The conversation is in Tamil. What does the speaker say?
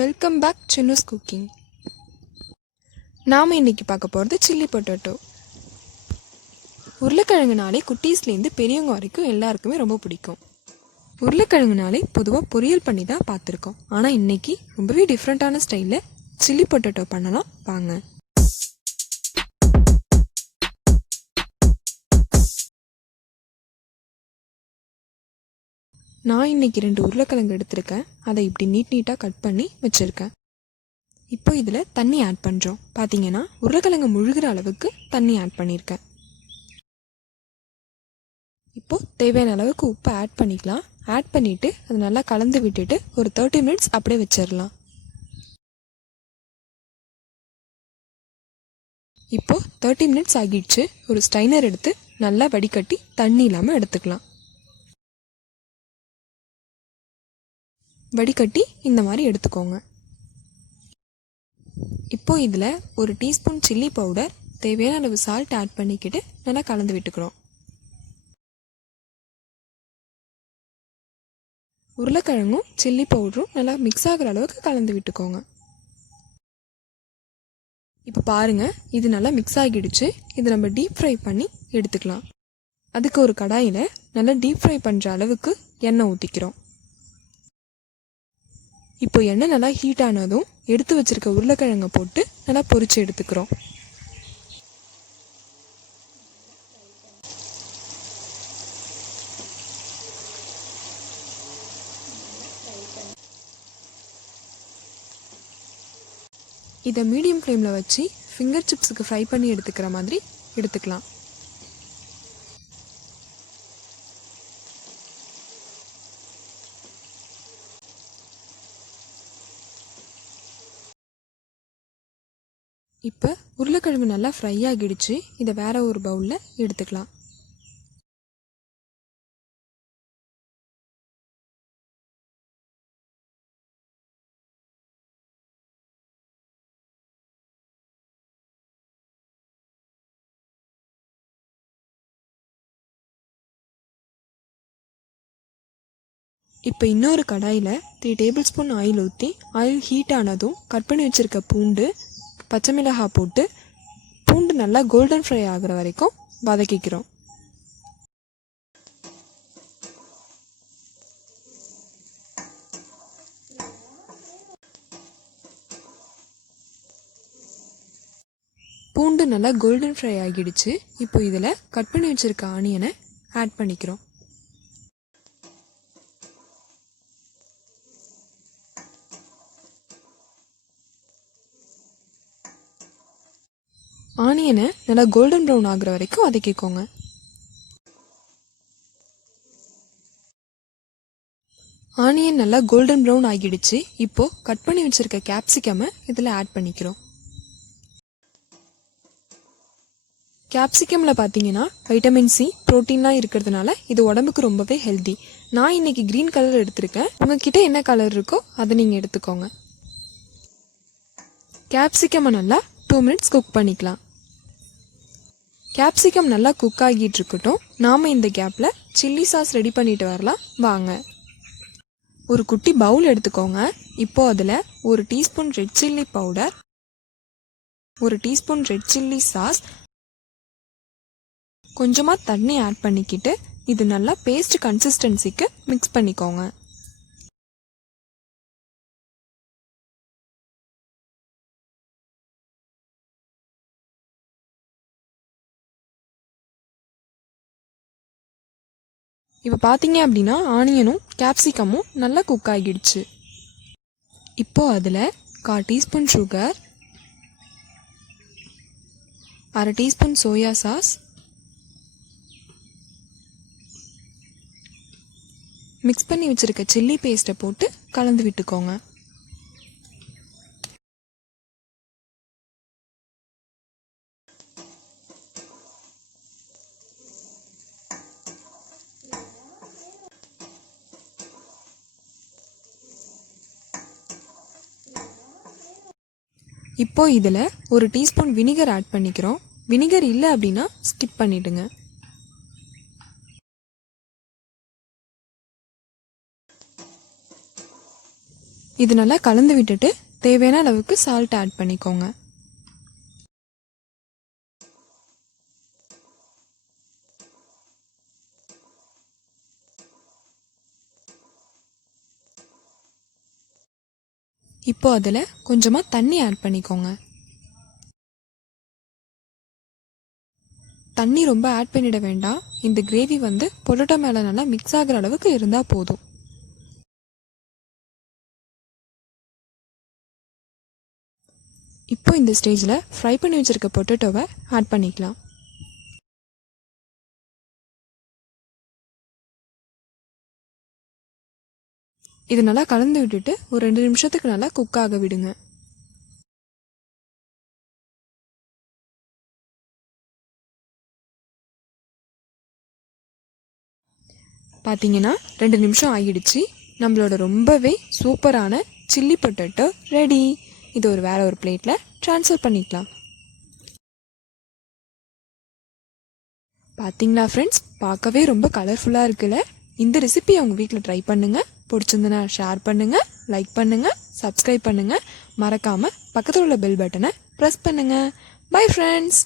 Welcome back சின்னூஸ் cooking. நாம் இன்றைக்கி பார்க்க போகிறது சில்லி பொட்டேட்டோ. உருளைக்கிழங்குனாலே குட்டீஸ்லேருந்து பெரியவங்க வரைக்கும் எல்லாருக்குமே ரொம்ப பிடிக்கும். உருளைக்கிழங்குனாலே பொதுவாக பொரியல் பண்ணி தான் பார்த்துருக்கோம். ஆனால் இன்றைக்கி ரொம்பவே டிஃப்ரெண்ட்டான ஸ்டைலில் சில்லி பொட்டேட்டோ பண்ணலாம் வாங்க. நான் இன்றைக்கி 2 உருளைக்கிழங்கு எடுத்திருக்கேன். அதை இப்படி நீட்டாக கட் பண்ணி வச்சுருக்கேன். இப்போ இதில் தண்ணி ஆட் பண்ணுறோம். பார்த்தீங்கன்னா உருளைக்கிழங்கு முழுகிற அளவுக்கு தண்ணி ஆட் பண்ணியிருக்கேன். இப்போது தேவையான அளவுக்கு உப்பு ஆட் பண்ணிக்கலாம். ஆட் பண்ணிவிட்டு அதை நல்லா கலந்து விட்டுட்டு ஒரு 30 மினிட்ஸ் அப்படியே வச்சிடலாம். இப்போது 30 மினிட்ஸ் ஆகிடுச்சு. ஒரு ஸ்ட்ரைனர் எடுத்து நல்லா வடிகட்டி தண்ணி இல்லாமல் எடுத்துக்கலாம். வடிகட்டி இந்த மாதிரி எடுத்துக்கோங்க. இப்போ இதில் ஒரு டீஸ்பூன் சில்லி பவுடர், தேவையான அளவு சால்ட் ஆட் பண்ணிக்கிட்டு நல்லா கலந்து விட்டுக்கிறோம். உருளைக்கிழங்கும் சில்லி பவுடரும் நல்லா மிக்ஸ் ஆகிற அளவுக்கு கலந்து விட்டுக்கோங்க. இப்போ பாருங்கள், இது நல்லா மிக்ஸ் ஆகிடுச்சு. இது நம்ம டீப் ஃப்ரை பண்ணி எடுத்துக்கலாம். அதுக்கு ஒரு கடாயில் நல்லா டீப் ஃப்ரை பண்ணுற அளவுக்கு எண்ணெய் ஊற்றிக்கிறோம். இப்போ எண்ணெய் நல்லா ஹீட் ஆனதும் எடுத்து வச்சிருக்க உருளைக்கிழங்கை போட்டு நல்லா பொரிச்சு எடுத்துக்கிறோம். இதை மீடியம் ஃப்ளேமில் வச்சு ஃபிங்கர் சிப்ஸுக்கு ஃப்ரை பண்ணி எடுத்துக்கிற மாதிரி எடுத்துக்கலாம். இப்போ உருளைக்கிழங்கு நல்லா ஃப்ரை ஆகிடுச்சு. இதை வேற ஒரு பவுலில் எடுத்துக்கலாம். இப்போ இன்னொரு கடாயில் 3 டேபிள் ஸ்பூன் ஆயில் ஊற்றி ஆயில் ஹீட் ஆனதும் கட் பண்ணி வச்சுருக்க பூண்டு, பச்சை மிளகாய் போட்டு பூண்டு நல்லா கோல்டன் ஃப்ரை ஆகிற வரைக்கும் வதக்கிக்கிறோம். பூண்டு நல்லா கோல்டன் ஃப்ரை ஆகிடுச்சு. இப்போ இதில் கட் பண்ணி வச்சுருக்க ஆனியனை ஆட் பண்ணிக்கிறோம். ஆனியனை நல்லா கோல்டன் ப்ரௌன் ஆகுற வரைக்கும் வதக்கிக்கோங்க. ஆனியன் நல்லா கோல்டன் ப்ரௌன் ஆகிடுச்சு. இப்போது கட் பண்ணி வச்சுருக்க கேப்சிகமை இதில் ஆட் பண்ணிக்கிறோம். கேப்சிகமில் பார்த்தீங்கன்னா வைட்டமின் சி, ப்ரோட்டீன்லாம் இருக்கிறதுனால இது உடம்புக்கு ரொம்பவே ஹெல்தி. நான் இன்றைக்கி க்ரீன் கலர் எடுத்திருக்கேன். உங்ககிட்ட என்ன கலர் இருக்கோ அதை நீங்கள் எடுத்துக்கோங்க. கேப்சிகமை நல்லா 2 மினிட்ஸ் குக் பண்ணிக்கலாம். கேப்சிகம் நல்லா குக் ஆகிட்டு இருக்கட்டும். நாம் இந்த கேப்பில் சில்லி சாஸ் ரெடி பண்ணிட்டு வரலாம் வாங்க. ஒரு குட்டி பவுல் எடுத்துக்கோங்க. இப்போது அதில் ஒரு டீஸ்பூன் ரெட் சில்லி பவுடர், ஒரு டீஸ்பூன் ரெட் சில்லி சாஸ், கொஞ்சமாக தண்ணி ஆட் பண்ணிக்கிட்டு இது நல்லா பேஸ்ட் கன்சிஸ்டன்சிக்கு மிக்ஸ் பண்ணிக்கோங்க. இப்போ பார்த்தீங்க அப்படின்னா ஆனியனும் கேப்சிகமும் நல்லா குக் ஆகிடுச்சு. இப்போது அதில் 1/4 teaspoon sugar, 1/2 teaspoon soya sauce, mix பண்ணி வச்சுருக்க சில்லி பேஸ்ட்டை போட்டு கலந்து விட்டுக்கோங்க. இப்போ இதில் ஒரு டீஸ்பூன் வினிகர் ஆட் பண்ணிக்கிறோம். வினிகர் இல்லை அப்படின்னா ஸ்கிப் பண்ணிவிடுங்க. இது நல்லா கலந்து விட்டுட்டு தேவையான அளவுக்கு சால்ட் ஆட் பண்ணிக்கோங்க. இப்போ அதில் கொஞ்சமாக தண்ணி ஆட் பண்ணிக்கோங்க. தண்ணி ரொம்ப ஆட் பண்ணிட வேண்டாம். இந்த கிரேவி பொட்டேட்டோ மேலே நல்லா மிக்ஸ் ஆகிற அளவுக்கு இருந்தால் போதும். இப்போ இந்த ஸ்டேஜில் ஃப்ரை பண்ணி வச்சுருக்க பொட்டேட்டோவை ஆட் பண்ணிக்கலாம். இது நல்லா கலந்து விட்டுட்டு ஒரு 2 நிமிஷத்துக்கு நல்லா குக் ஆக விடுங்க. பார்த்தீங்கன்னா 2 நிமிஷம் ஆகிடுச்சு. நம்மளோட ரொம்பவே சூப்பரான சில்லி பொட்டேட்டோ ரெடி. இது வேற ஒரு பிளேட்டில் ட்ரான்ஸ்ஃபர் பண்ணிக்கலாம். பார்த்தீங்களா ஃப்ரெண்ட்ஸ், பார்க்கவே ரொம்ப கலர்ஃபுல்லாக இருக்குல்ல. இந்த ரெசிபியை உங்கள் வீட்டில் ட்ரை பண்ணுங்கள். பிடிச்சிருந்துன்னா ஷேர் பண்ணுங்கள், லைக் பண்ணுங்கள், சப்ஸ்கிரைப் பண்ணுங்கள். மறக்காமல் பக்கத்தில் உள்ள பெல் பட்டனை ப்ரெஸ் பண்ணுங்கள். Bye friends.